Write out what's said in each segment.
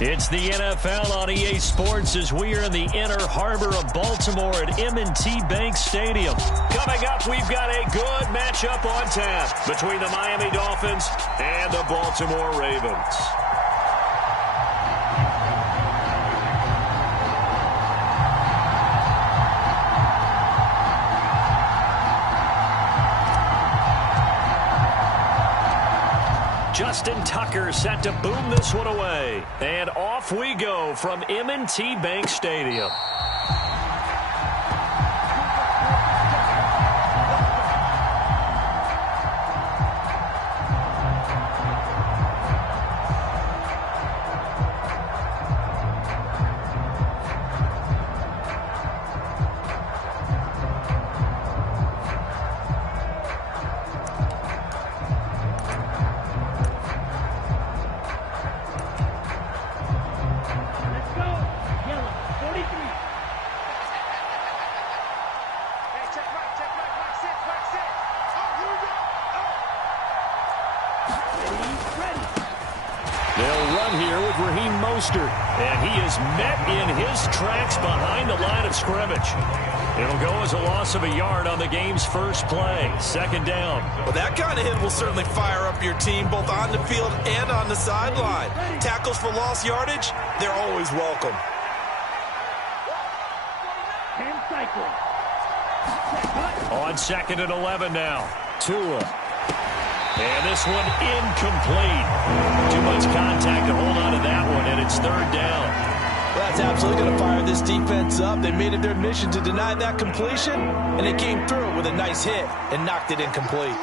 It's the NFL on EA Sports as we are in the inner harbor of Baltimore at M&T Bank Stadium. Coming up, we've got a good matchup on tap between the Miami Dolphins and the Baltimore Ravens. Justin Tucker set to boom this one away. And off we go from M&T Bank Stadium. And he is met in his tracks behind the line of scrimmage. It'll go as a loss of a yard on the game's first play. Second down. Well, that kind of hit will certainly fire up your team both on the field and on the sideline. Tackles for lost yardage, they're always welcome. On 2nd and 11 now. Tua. And this one incomplete. Too much contact to hold on to that one, and it's 3rd down. Well, that's absolutely going to fire this defense up. They made it their mission to deny that completion, and they came through with a nice hit and knocked it incomplete.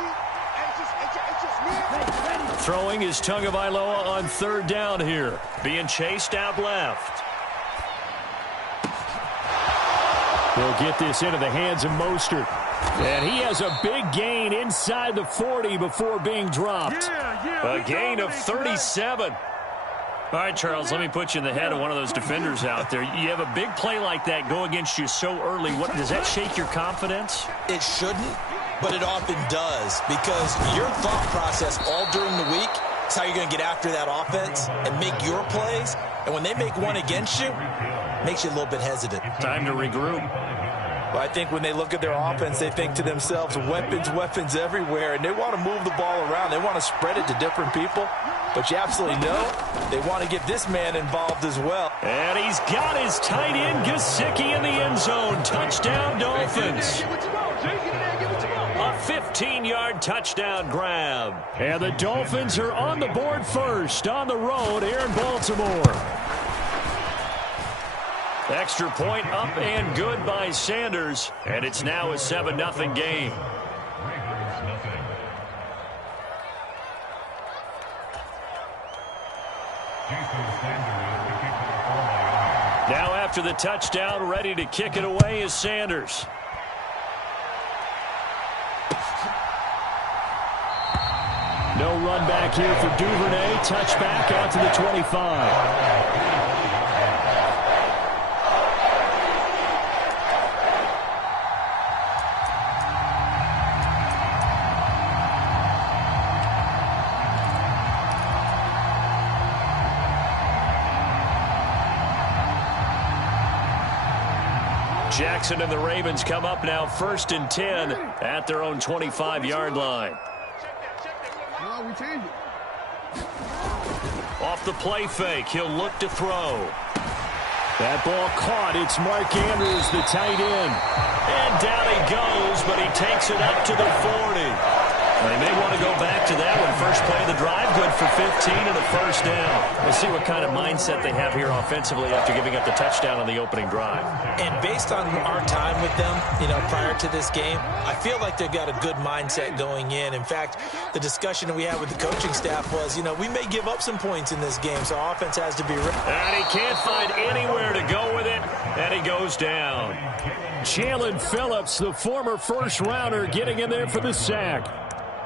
Throwing is Tagovailoa on 3rd down here. Being chased out left. He'll get this into the hands of Mostert. And he has a big gain inside the 40 before being dropped. A gain of 37. All right, Charles, let me put you in the head of one of those defenders out there. You have a big play like that go against you so early. What does that shake your confidence? It shouldn't, but it often does, because your thought process all during the week is how you're going to get after that offense and make your plays. And when they make one against you, it makes you a little bit hesitant. Time to regroup. Well, I think when they look at their offense, they think to themselves, weapons everywhere, and they want to move the ball around. They want to spread it to different people. But you absolutely know they want to get this man involved as well. And he's got his tight end, Gesicki, in the end zone. Touchdown, Dolphins. A 15-yard touchdown grab. And the Dolphins are on the board first on the road here in Baltimore. Extra point up and good by Sanders. And it's now a 7-0 game. Now after the touchdown, ready to kick it away is Sanders. No run back here for Duvernay. Touchback out to the 25. Jackson and the Ravens come up now 1st and 10 at their own 25-yard line. Off the play fake, he'll look to throw. That ball caught. It's Mark Andrews, the tight end. And down he goes, but he takes it up to the 40. They may want to go back to that one. First play of the drive, good for 15 and a 1st down. We'll see what kind of mindset they have here offensively after giving up the touchdown on the opening drive. And based on our time with them, prior to this game, I feel like they've got a good mindset going in. In fact, the discussion that we had with the coaching staff was, we may give up some points in this game, so offense has to be ready. And he can't find anywhere to go with it, and he goes down. Jalen Phillips, the former first-rounder, getting in there for the sack.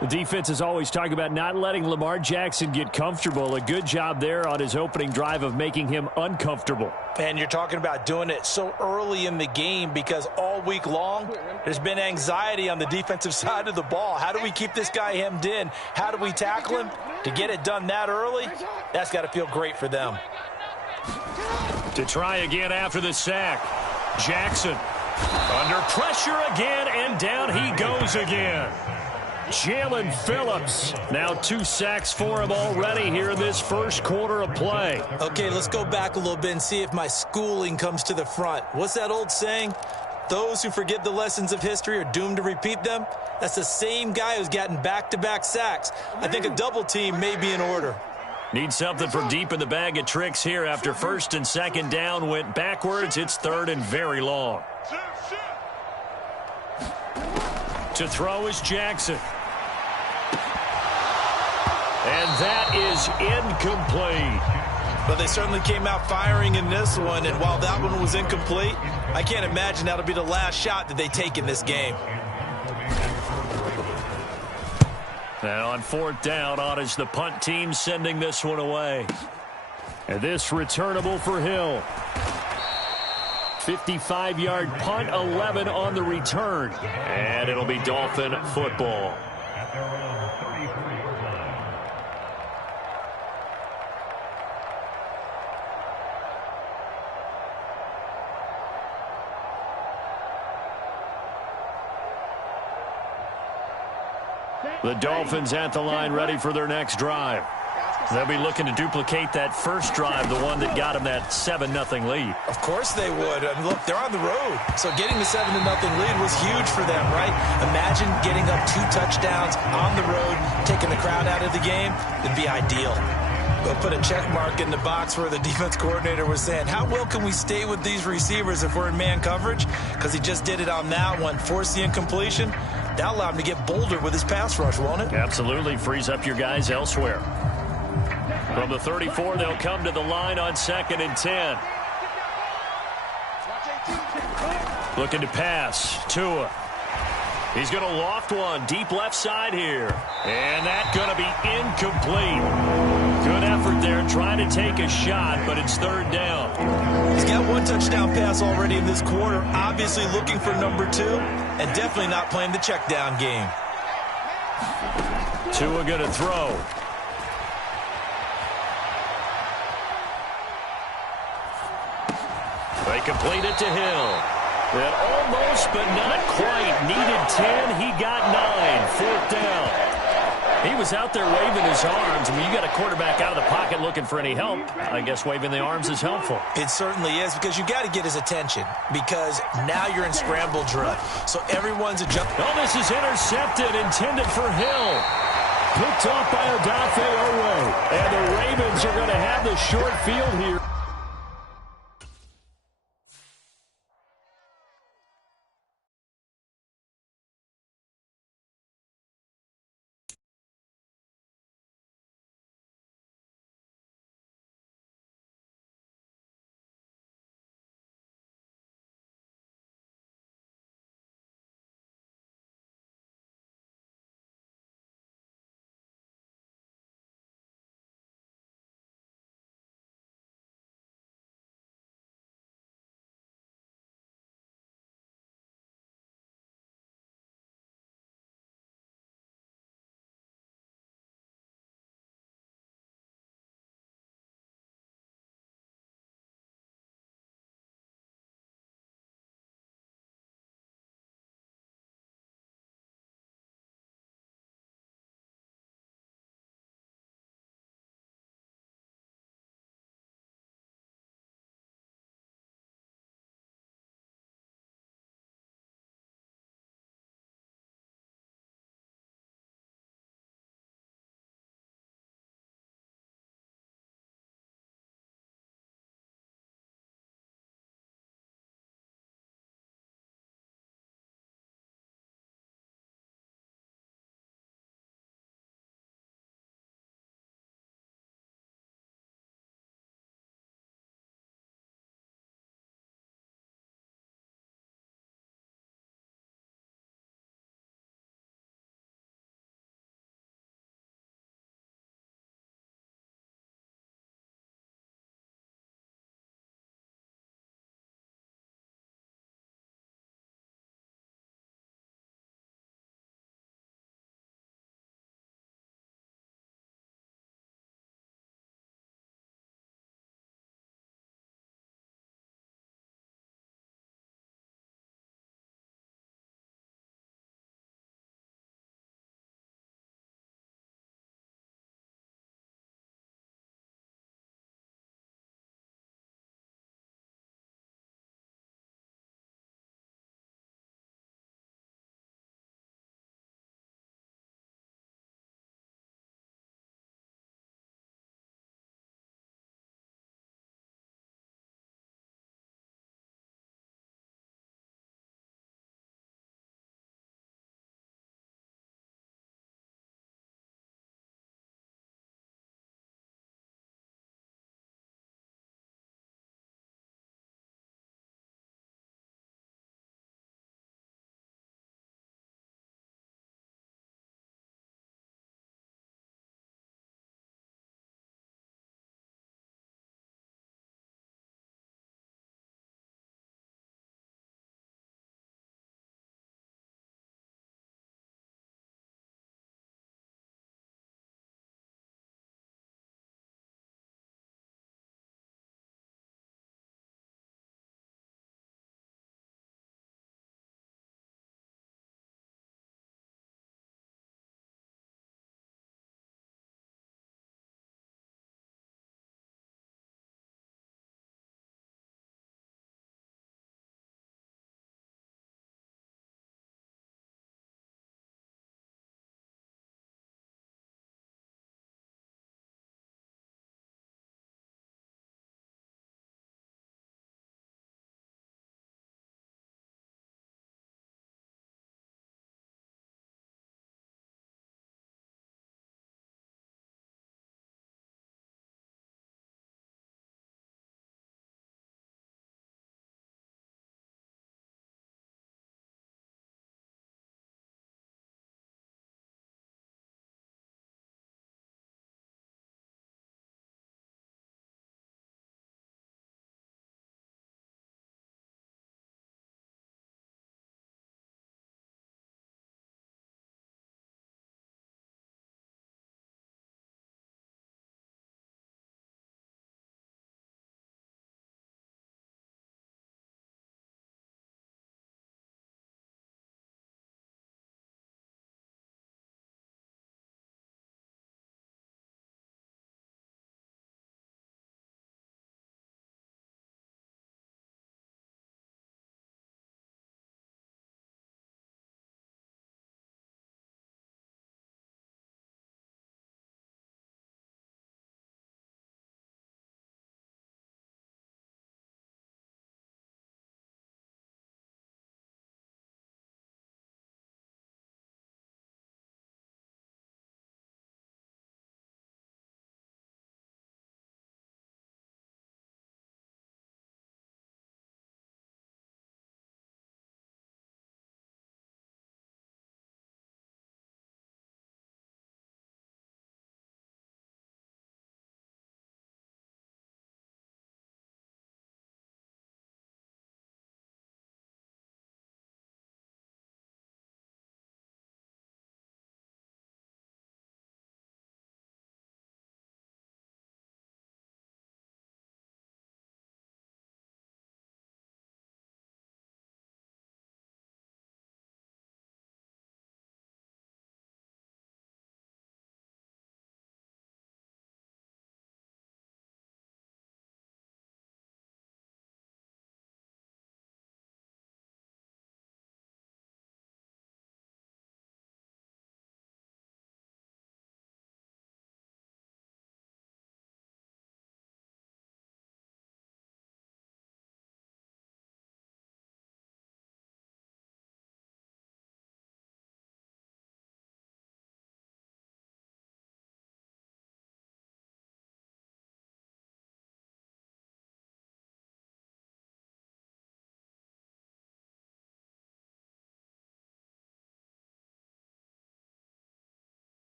The defense is always talking about not letting Lamar Jackson get comfortable. A good job there on his opening drive of making him uncomfortable. And you're talking about doing it so early in the game because all week long there's been anxiety on the defensive side of the ball. How do we keep this guy hemmed in? How do we tackle him? To get it done that early, that's got to feel great for them. To try again after the sack. Jackson under pressure again, and down he goes again. Jalen Phillips, now 2 sacks for him already here in this first quarter of play. Okay, let's go back a little bit and see if my schooling comes to the front. What's that old saying? Those who forget the lessons of history are doomed to repeat them. That's the same guy who's gotten back-to-back sacks. I think a double team may be in order. Need something from deep in the bag of tricks here after first and second down went backwards. It's third and very long. To throw is Jackson. And that is incomplete. But they certainly came out firing in this one, and while that one was incomplete, I can't imagine that'll be the last shot that they take in this game. And on fourth down, on is the punt team sending this one away. And this returnable for Hill. 55-yard punt, 11 on the return. And it'll be Dolphin football. The Dolphins at the line ready for their next drive. They'll be looking to duplicate that first drive, the one that got them that 7-0 lead. Of course they would. And look, they're on the road. So getting the 7-0 lead was huge for them, right? Imagine getting up 2 touchdowns on the road, taking the crowd out of the game. It'd be ideal. They'll put a check mark in the box where the defense coordinator was saying, how well can we stay with these receivers if we're in man coverage? Because he just did it on that one, forced the incompletion. That allowed him to get bolder with his pass rush, won't it? Absolutely. Frees up your guys elsewhere. From the 34, they'll come to the line on 2nd and 10. Looking to pass. Tua. He's going to loft one deep left side here. And that's going to be incomplete. Good effort there trying to take a shot, but it's third down. He's got 1 touchdown pass already in this quarter. Obviously looking for number 2, and definitely not playing the check down game. Tua going to throw. They complete it to Hill. That almost, but not quite. Needed 10. He got 9. Fourth down. He was out there waving his arms. I mean, you got a quarterback out of the pocket looking for any help. I guess waving the arms is helpful. It certainly is, because you got to get his attention, because now you're in scramble drill. So everyone's adjusting. Oh, this is intercepted, intended for Hill. Picked off by Odafe Owe. And the Ravens are going to have the short field here.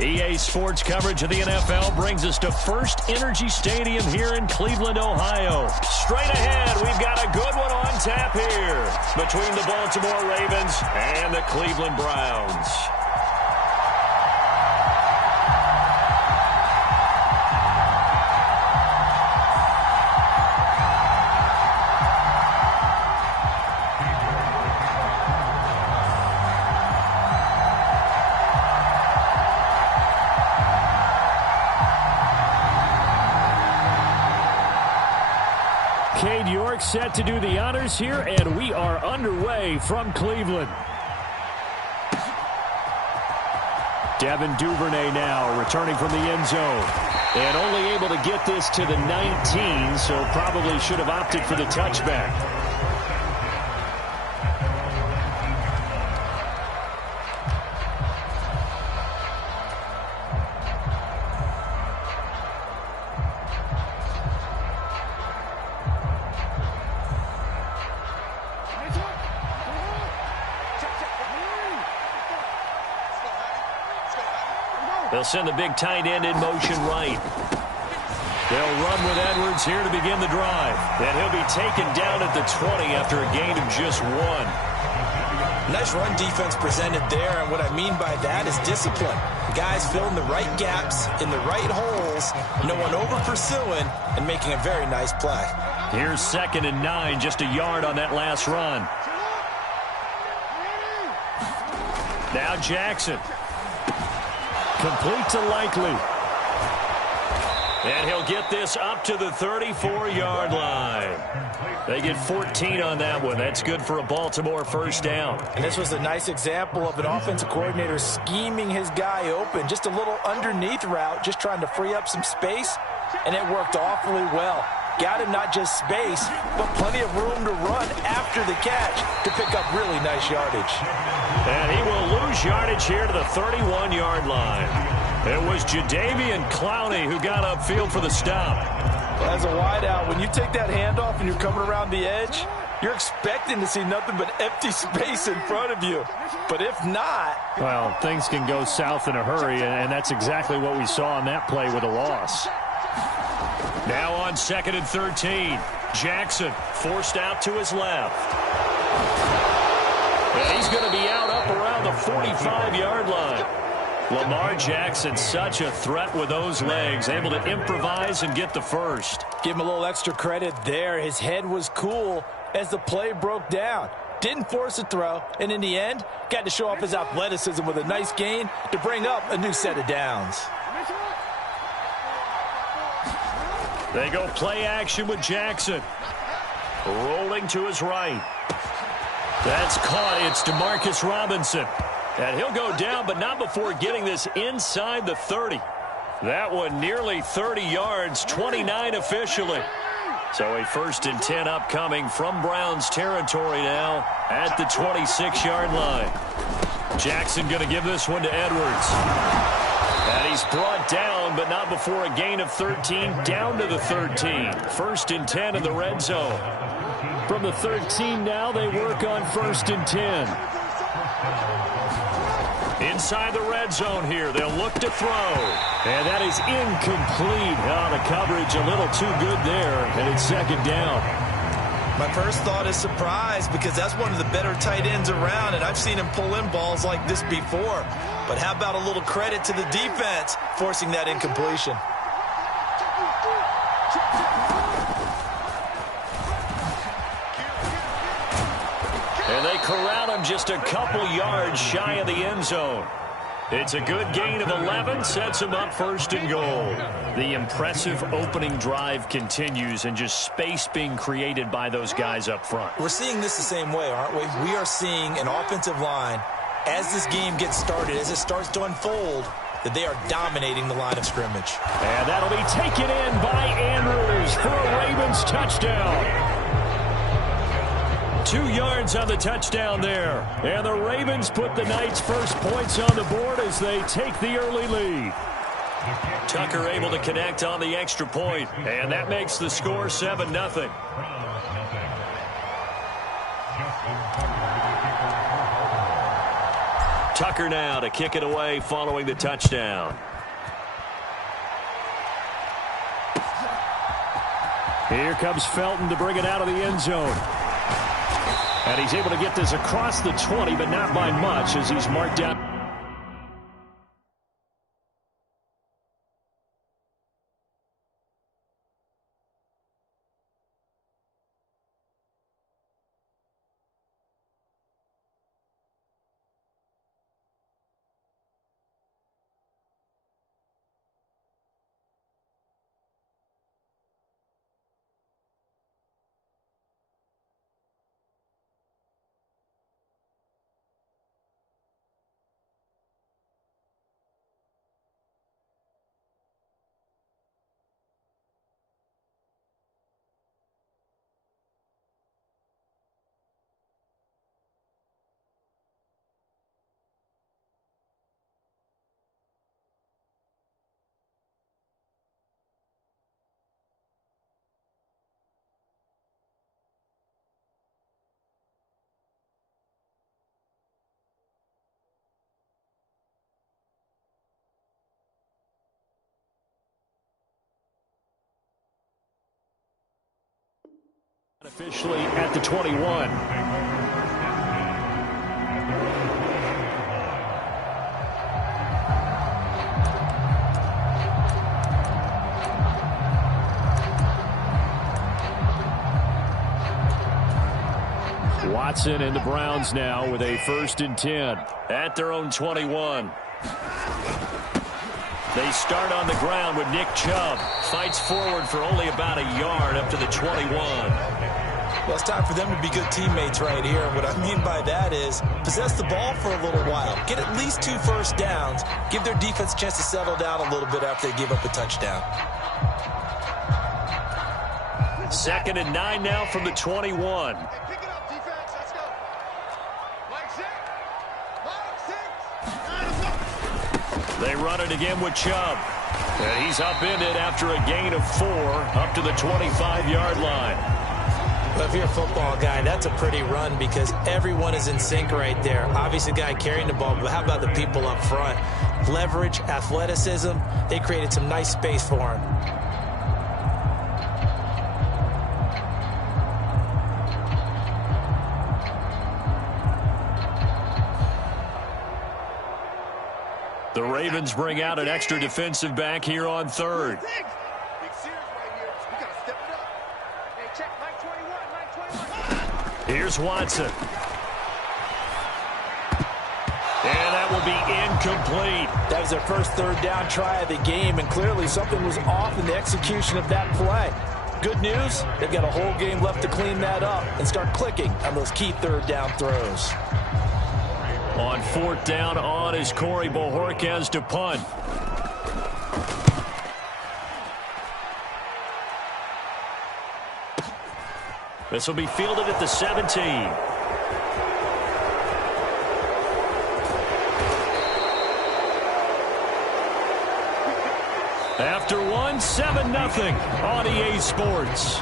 EA Sports coverage of the NFL brings us to First Energy Stadium here in Cleveland, Ohio. Straight ahead, we've got a good one on tap here between the Baltimore Ravens and the Cleveland Browns. Cade York set to do the honors here, and we are underway from Cleveland. Devin Duvernay now returning from the end zone. And only able to get this to the 19, so probably should have opted for the touchback. They'll send the big tight end in motion right. They'll run with Edwards here to begin the drive. And he'll be taken down at the 20 after a gain of just 1. Nice run defense presented there, and what I mean by that is discipline. Guys filling the right gaps in the right holes, no one over-pursuing, and making a very nice play. Here's 2nd and 9, just a yard on that last run. Now Jackson. Complete to Likely. And he'll get this up to the 34-yard line. They get 14 on that one. That's good for a Baltimore first down. And this was a nice example of an offensive coordinator scheming his guy open. Just a little underneath route, just trying to free up some space, and it worked awfully well. Got him not just space, but plenty of room to run after the catch to pick up really nice yardage. And he will lose yardage here to the 31-yard line. It was Jadeveon Clowney who got upfield for the stop. As a wideout, when you take that handoff and you're coming around the edge, you're expecting to see nothing but empty space in front of you. But if not... Well, things can go south in a hurry, and that's exactly what we saw on that play with a loss. Now on 2nd and 13, Jackson forced out to his left. And he's going to be out up around the 45-yard line. Lamar Jackson, such a threat with those legs, able to improvise and get the first. Give him a little extra credit there. His head was cool as the play broke down. Didn't force a throw, and in the end, got to show off his athleticism with a nice gain to bring up a new set of downs. They go play action with Jackson. Rolling to his right. That's caught. It's Demarcus Robinson. And he'll go down, but not before getting this inside the 30. That one nearly 30 yards, 29 officially. So a 1st and 10 upcoming from Browns territory now at the 26-yard line. Jackson going to give this one to Edwards. And he's brought down, but not before a gain of 13, down to the 13. 1st and 10 in the red zone. From the 13 now, they work on 1st and 10. Inside the red zone here, they'll look to throw. And that is incomplete. The coverage a little too good there, and it's 2nd down. My first thought is surprise, because that's one of the better tight ends around, and I've seen him pull in balls like this before. But how about a little credit to the defense forcing that incompletion? And they corral him just a couple yards shy of the end zone. It's a good gain of 11, sets him up 1st and goal. The impressive opening drive continues, and just space being created by those guys up front. We're seeing this the same way, aren't we? We are seeing an offensive line, as this game gets started, as it starts to unfold, that they are dominating the line of scrimmage. And that'll be taken in by Andrews for a Ravens touchdown. 2 yards on the touchdown there. And the Ravens put the Knights' first points on the board as they take the early lead. Tucker able to connect on the extra point, and that makes the score 7-0. Tucker now to kick it away following the touchdown. Here comes Felton to bring it out of the end zone. And he's able to get this across the 20, but not by much as he's marked down. Officially at the 21. Watson and the Browns now with a 1st and 10 at their own 21. They start on the ground with Nick Chubb. Fights forward for only about a yard up to the 21. Well, it's time for them to be good teammates right here. And what I mean by that is possess the ball for a little while. Get at least 2 first downs. Give their defense a chance to settle down a little bit after they give up a touchdown. 2nd and 9 now from the 21. They run it again with Chubb. And he's upended after a gain of 4 up to the 25-yard line. Well, if you're a football guy, that's a pretty run because everyone is in sync right there. Obviously, the guy carrying the ball, but how about the people up front? Leverage, athleticism, they created some nice space for him. The Ravens bring out an extra defensive back here on 3rd. Here's Watson. And that will be incomplete. That was their first 3rd down try of the game, and clearly something was off in the execution of that play. Good news, they've got a whole game left to clean that up and start clicking on those key 3rd down throws. On 4th down on is Corey Bojorquez to punt. This will be fielded at the 17. After 1, 7-0 on EA Sports.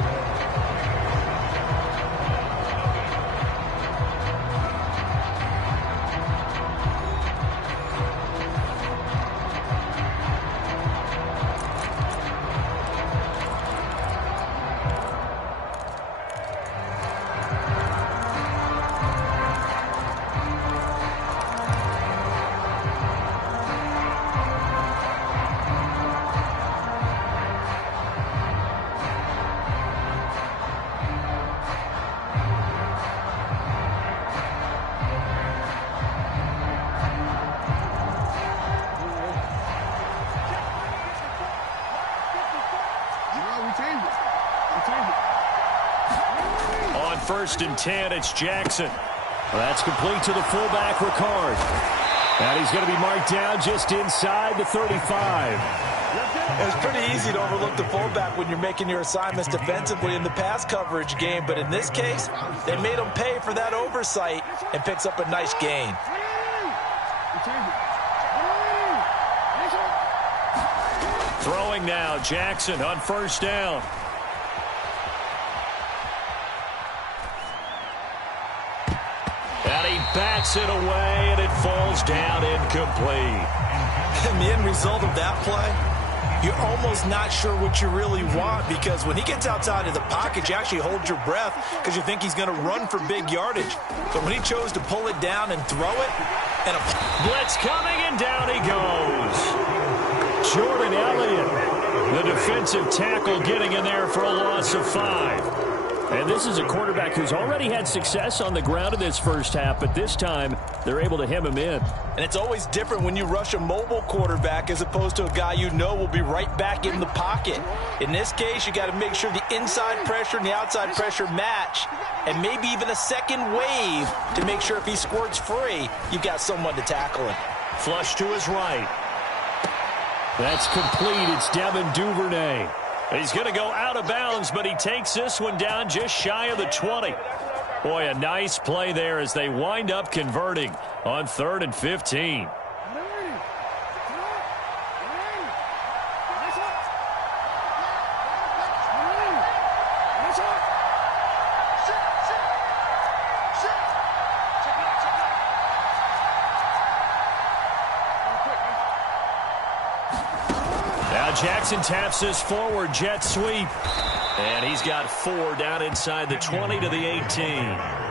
On 1st and 10, it's Jackson. That's complete to the fullback, Ricard. And he's going to be marked down just inside the 35. It's pretty easy to overlook the fullback when you're making your assignments defensively in the pass coverage game, but in this case, they made him pay for that oversight and picks up a nice gain. Throwing now, Jackson on 1st down. And he bats it away, and it falls down incomplete. And the end result of that play, you're almost not sure what you really want, because when he gets outside of the pocket, you actually hold your breath because you think he's going to run for big yardage. But when he chose to pull it down and throw it, and a blitz coming, and down he goes. Jordan Elliott, the defensive tackle, getting in there for a loss of 5. And this is a quarterback who's already had success on the ground in this first half, but this time they're able to hem him in. And it's always different when you rush a mobile quarterback as opposed to a guy you know will be right back in the pocket. In this case, you got to make sure the inside pressure and the outside pressure match, and maybe even a second wave to make sure if he squirts free, you've got someone to tackle him. Flush to his right. That's complete. It's Devin Duvernay. He's going to go out of bounds, but he takes this one down just shy of the 20. Boy, a nice play there as they wind up converting on 3rd and 15. Jackson taps this forward jet sweep. And he's got 4 down inside the 20 to the 18.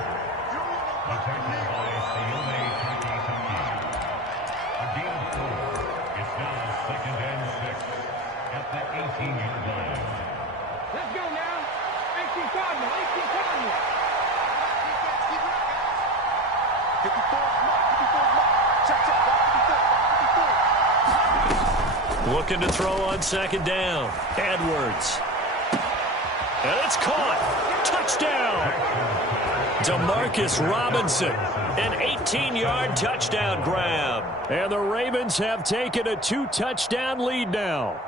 Looking to throw on 2nd down. Edwards. And it's caught. Touchdown. Demarcus Robinson. An 18-yard touchdown grab. And the Ravens have taken a 2-touchdown lead now.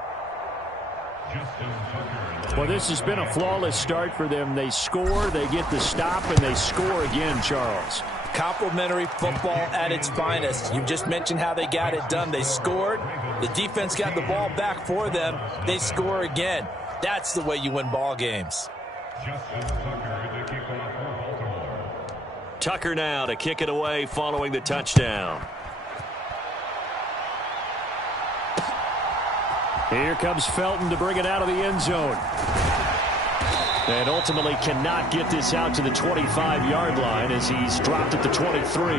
Well, this has been a flawless start for them. They score, they get the stop, and they score again, Charles. Complimentary football at its finest. You just mentioned how they got it done. They scored. The defense got the ball back for them. They score again. That's the way you win ball games. Tucker now to kick it away following the touchdown. Here comes Felton to bring it out of the end zone. And ultimately cannot get this out to the 25-yard line as he's dropped at the 23.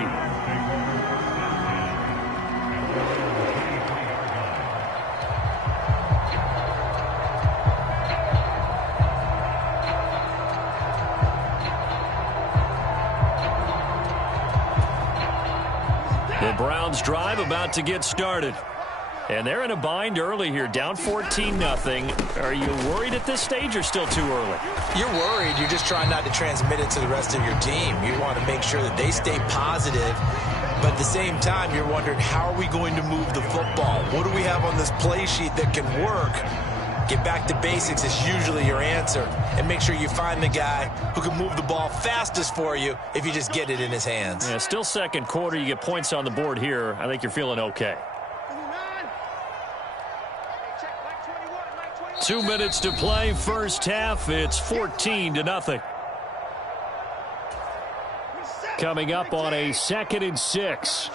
The Browns drive about to get started. And they're in a bind early here, down 14-0. Are you worried at this stage or still too early? You're worried. You're just trying not to transmit it to the rest of your team. You want to make sure that they stay positive. But at the same time, you're wondering, how are we going to move the football? What do we have on this play sheet that can work? Get back to basics is usually your answer. And make sure you find the guy who can move the ball fastest for you if you just get it in his hands. Yeah, still second quarter. You get points on the board here. I think you're feeling okay. 2 minutes to play, first half. It's 14-0. Coming up on a 2nd and 6.